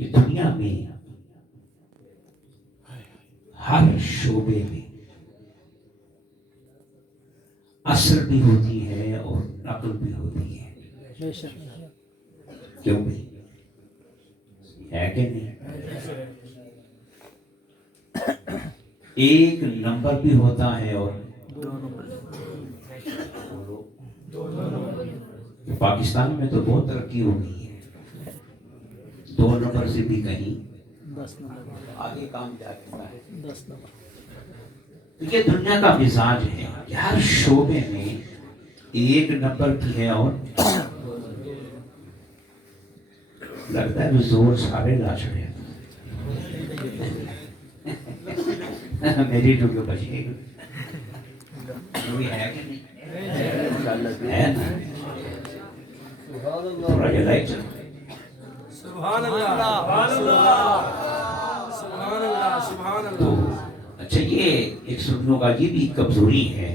کہ دنیا میں ہر شعبے میں اصل بھی ہوتی ہے اور نقل بھی ہوتی ہے. کیوں بھی ہے کہ نہیں؟ ایک نمبر بھی ہوتا ہے اور پاکستان میں تو بہت ترقی ہو گئی ہے. 2 نمبر سے بھی کہیں آگے کام جا سکتا ہے. یہ دنیا کا مزاج ہے کہ ہر شعبے میں ایک نمبر بھی ہے اور لگتا ہے وہ زور سارے لا چھڑے. میری جو بچے وہی ہے کہ نہیں ہے نا. تھوڑا یہ لائٹ سبحان اللہ سبحان اللہ سبحان تو اللہ. اچھا یہ ایک سنوں کا یہ بھی کمزوری ہے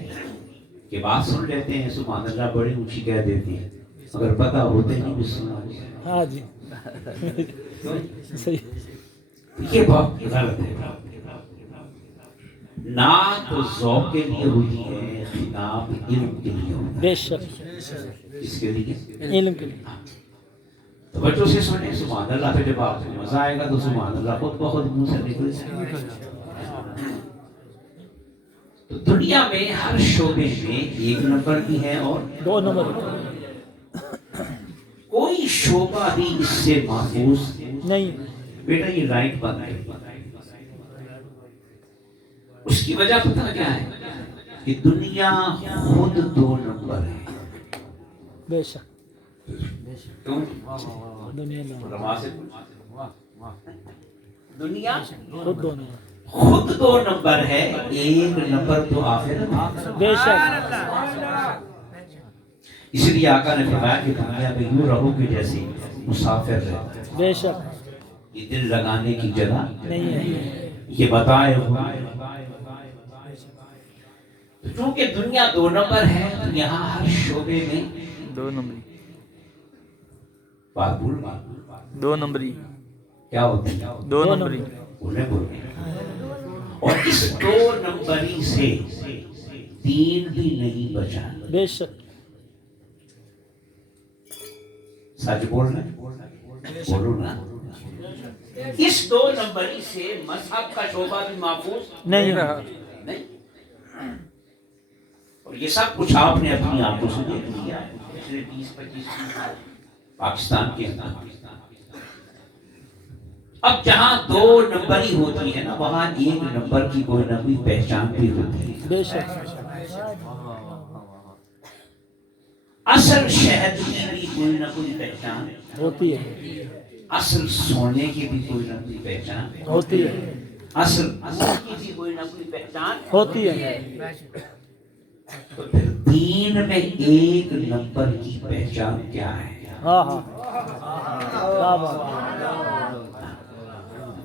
کہ بات سن لیتے ہیں سبحان اللہ بڑی اونچی کہہ دیتے ہیں مگر پتہ ہوتے نہیں بھی سنا. ہاں جی صحیح. یہ بات غلط ہے. نعت تو ذوق کے لیے ہوتی ہے, خطاب علم کے لیے ہوتا ہے. بے شک اس کے لیے علم کے لیے. تو بچوں سے سنیں سبحان اللہ, پہ جب آپ کو مزہ آئے گا تو سبحان اللہ خود بخود منہ سے نکل جائے گا. تو دنیا میں ہر شعبے میں ایک نمبر بھی ہے اور 2 نمبر. کوئی شعبہ بھی اس سے محفوظ نہیں. بیٹا یہ لائٹ بند ہے. اس کی وجہ پتہ کیا ہے کہ دنیا خود 2 نمبر ہے. بے شک کیوں؟ دنیا دنیا خود 2 نمبر. خود 2 نمبر ہے, ایک نمبر تو آخرت ہے. بے شک. اس لیے آقا نے فرمایا کہ دنیا میں یوں رہو کہ جیسے مسافر رہتا ہے. بے شک یہ دل لگانے کی جگہ نہیں ہے. یہ بتائے ہوئے. چونکہ دنیا 2 نمبر ہے تو یہاں ہر شعبے میں 2 نمبری. بات بول 2 نمبری. کیا ہوتی ہے 2 نمبری. بولے اور اس 2 نمبری سے دین بھی نہیں بچا. بے شک سچ بول رہے ہیں بولو نا. اس 2 نمبری سے مذہب کا شعبہ بھی محفوظ نہیں رہا. نہیں. اور یہ سب کچھ آپ نے اپنی آنکھوں سے دیکھ لیا ہے پچھلے 20-25 سال پاکستان کے اندر. اب جہاں 2 نمبری ہوتی ہے نا وہاں 1 نمبر کی کوئی نہ کوئی پہچان بھی ہوتی ہے. بے شک اصل شہد کی بھی کوئی نہ کوئی پہچان ہوتی ہے. اصل سونے کی بھی کوئی نہ کوئی پہچان ہوتی ہے. اصل کی بھی کوئی نہ کوئی پہچان ہوتی ہے. تو پھر دین میں 1 نمبر کی پہچان کیا ہے؟ ہاں ہاں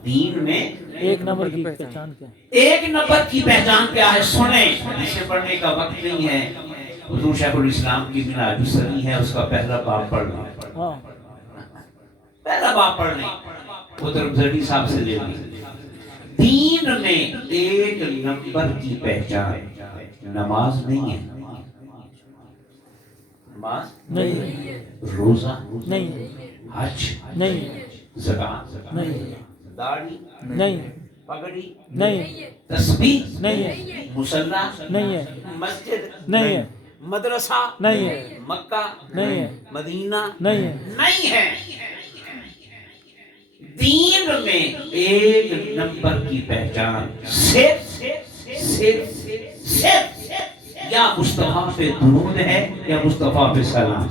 دین میں 1 نمبر کی پہچان کیا ہے؟ 1 نمبر کی پہچان کیا ہے؟ سنیں, اسے پڑھنے کا وقت نہیں ہے. حضور شیخ الاسلام کی منہاج السنی ہے, اس کا پہلا باب پڑھ لیں. ہاں پہلا باب پڑھ لیں, وہ درمزڑی صاحب سے لے لیں. دین میں 1 نمبر کی پہچان نماز نہیں ہے. نماز نہیں. روزہ نہیں. حج نہیں. زکات نہیں. داڑھی نہیں. پگڑی نہیں. تسبیح نہیں ہے. مصلی نہیں ہے. مسجد نہیں ہے. مدرسہ نہیں ہے. مکہ نہیں ہے. مدینہ نہیں ہے. نہیں ہے. دین میں 1 نمبر کی پہچان صرف یا مصطفیٰ پہ درود ہے یا مصطفیٰ پہ سلام.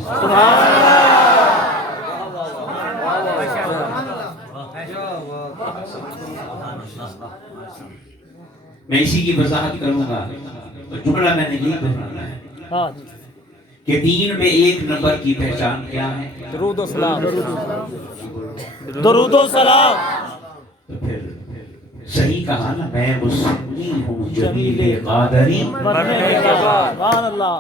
میں اسی کی وضاحت کروں گا تو جملہ میں نے یہی دہرانا ہے کہ دین میں 1 نمبر کی پہچان کیا ہے؟ درود و سلام. درود و سلام. تو پھر صحیح کہا نا, میں مسلم ہوں جمیل قادری. مرنے کے بعد سبحان اللہ.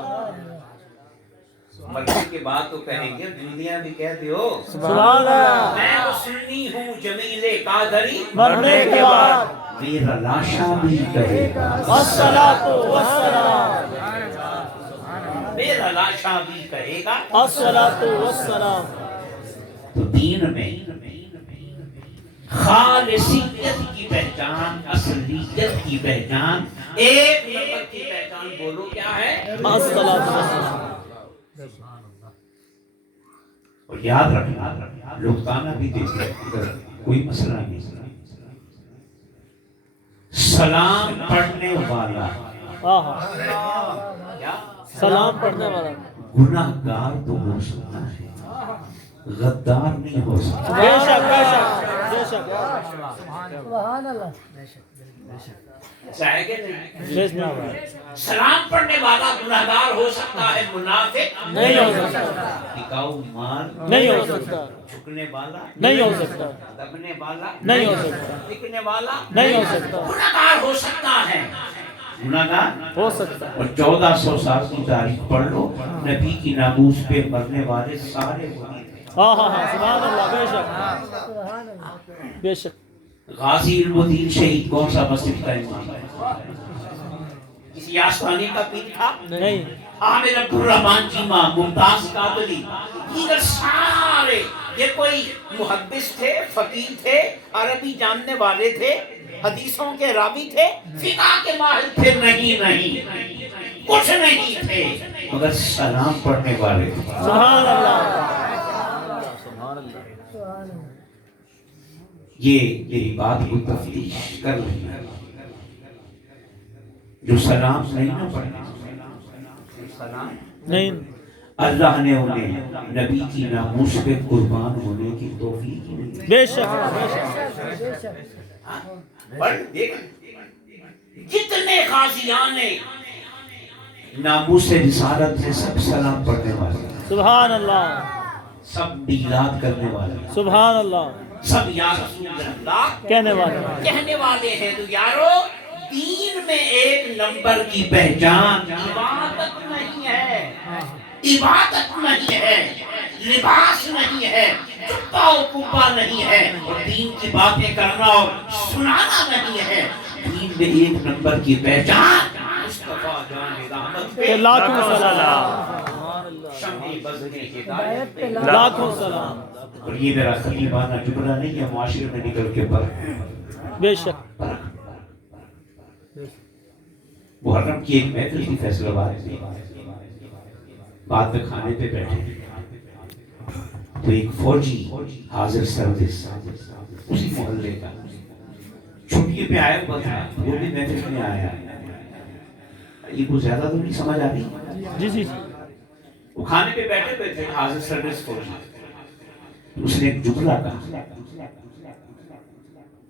مرنے کے بعد تو کہیں گے دنیا بھی کہتے ہو سبحان اللہ. میں مسلم ہوں جمیل कादरी मरने के बाद मेरा लाशा भी कहेगा अस्सलातु वस्सलाम, मेरा लाशा भी कहेगा। अस्सलातु वस्सलाम। तो दीन में खालिसियत की पहचान, असलियत की पहचान, एक नंबर की पहचान बोलो क्या है? अस्सलातु वस्सलाम। और याद रखना, लोग ताना भी देते हैं, कोई मसला नहीं। सलाम पढ़ने वाला क्या? सलाम पढ़ने वाला गुनाहगार तो हो सकता है, गद्दार नहीं हो सकता। बेशक बेशक बेशक चाहेंगे नहीं? बेशक सलाम पढ़ने वाला गुनाहगार हो सकता है, मुनाफिक नहीं हो सकता, टिकाऊ माल नहीं हो सकता, झुकने वाला नहीं हो सकता, दबने वाला नहीं हो सकता, टिकने वाला नहीं हो सकता, गुनाहगार हो सकता है, गुनाहगार हो सकता है। और 1400 साल की तारीख पढ़ लो, नबी की नामूस पे मरने वाले सारे वली थे। हाँ हाँ हाँ, सुभान अल्लाह, बेशक बेशक। गाजी इल्मुद्दीन शहीद कौन सा मस्जिद का इमाम है? किसी आस्थानी का पीर था? नहीं, आमिर अब्दुल रहमान चीमा, मुमताज कादरी, दीगर सारे ये कोई मुहद्दिस थे, फकीह थे, अरबी जानने वाले थे, हदीसों के रावी थे, फिक़ह के माहिर थे? नहीं नहीं, कुछ नहीं थे, मगर सलाम पढ़ने वाले थे। सुभान अल्लाह, सुभान अल्लाह। ये मेरी बात को तफ्तीश कर लेना, जो सलाम नहीं ना पढ़े, सलाम नहीं, अल्लाह ने उन्हें नबी की नामूस पे कुर्बान होने की तौफीक ही नहीं दी। बेशक पर देख, जितने गाजियाने नामूस रिसालत से सब सलाम पढ़ने वाले, सुभान अल्लाह, सब मिलाद करने वाले, सुभान अल्लाह सब या रसूल अल्लाह कहने वाले। कहने वाले हैं। तो यारो, दीन में एक नंबर की पहचान इबादत नहीं है, इबादत नहीं है, लिबास नहीं है, चुप्पा और कुप्पा नहीं है, और दीन की बातें करना और सुनाना नहीं है। दीन में एक नंबर की पहचान मुस्तफा जान रहमत पे लाखों सलाम, शम्मी बज़्म हिदायत पे लाखों सलाम। और ये मेरा खलीफाना जुमला नहीं है, मुआशिरे में निकल के पर बेशक मुहर्रम की एक महफिल थी फैसलाबाद में, बाद में खाने पे बैठे तो एक फौजी हाजिर सर्विस उसी मोहल्ले का छुट्टी पे आया हुआ था, वो भी महफिल में आया। ये कुछ ज्यादा तो नहीं समझ आ रही? जी जी, वो खाने पे बैठे हुए थे, हाजिर सर्विस फौजी। उसने एक जुमला कहा,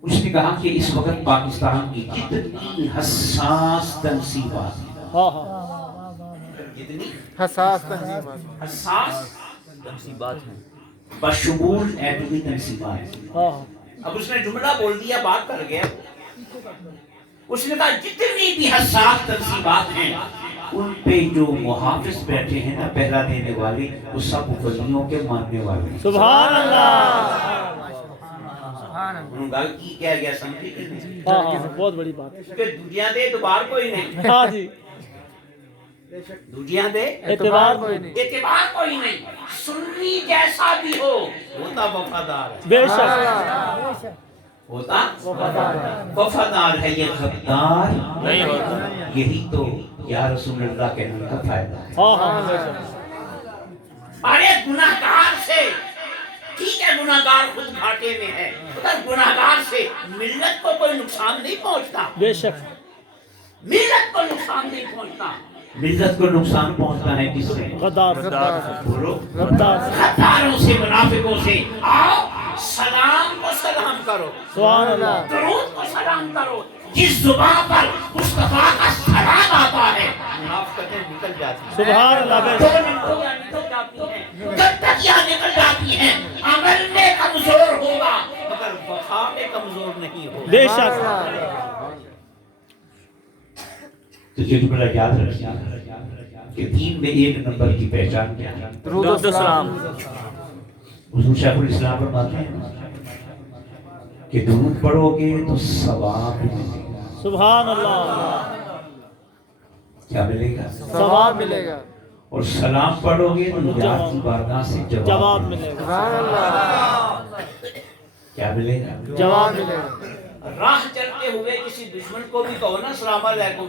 उसने कहा कि इस वक्त पाकिस्तान की जितनी हसास तंसीबात, हाँ हाँ, जितनी हसास तंजीमात, हसास तंसीबात हैं, बशमूल एटमी तंसीबात। हाँ अब उसने जुमला बोल दिया, बात कर गया। उसने कहा जितनी भी हसास तंसीबात हैं, उन पे जो मुहाफिज बैठे हैं ना, पहरा देने वाले, वो सब वलियों के मानने वाले। सुभान अल्लाह, गल की क्या गया समझे कि नहीं? हाँ हाँ, बहुत बड़ी बात है। कि दुनिया दे दोबार कोई नहीं, हाँ जी, दुनिया दे एतबार कोई नहीं, एतबार कोई नहीं, सुन्नी जैसा भी हो, होता वफादार है, बेशक होता वफादार है। ये गद्दार नहीं होता। यही तो या रसूल अल्लाह कहने का फायदा है। हाँ हाँ, बेशक। अरे गुनाहगार से, ठीक है गुनाहगार खुद घाटे में है, मगर गुनाहगार से मिल्लत को कोई नुकसान नहीं पहुंचता, बेशक मिल्लत को नुकसान नहीं पहुंचता। मिल्लत को नुकसान पहुंचता है किससे? गद्दार, बोलो, गद्दार, गद्दारों से, मुनाफिकों से। आओ सलाम को सलाम करो, सुभान अल्लाह, दरूद को सलाम करो। जिस जुबान पर मुस्तफा का सलाम आता है, मुनाफिकतें निकल जाती हैं, सुभान अल्लाह, दो बेशक नंबरियां निकल जाती हैं, गद्दारियां निकल जाती हैं। अमल में कमजोर होगा, मगर वफा में कमजोर नहीं होगा। बेशक। तो ये जुमला याद रखिए कि दीन में एक नंबर की पहचान क्या है? दुरूद सलाम। हुजूर शेखुल इस्लाम फरमाते हैं کہ درود پڑھو گے تو ثواب ملے گا. سبحان اللہ. کیا ملے گا؟ ثواب ملے گا. اور سلام پڑھو گے تو اللہ کی بارگاہ سے جواب ملے گا. سبحان اللہ. کیا ملے گا؟ جواب ملے گا. راہ چلتے ہوئے کسی دشمن کو بھی کہو نا السلام علیکم،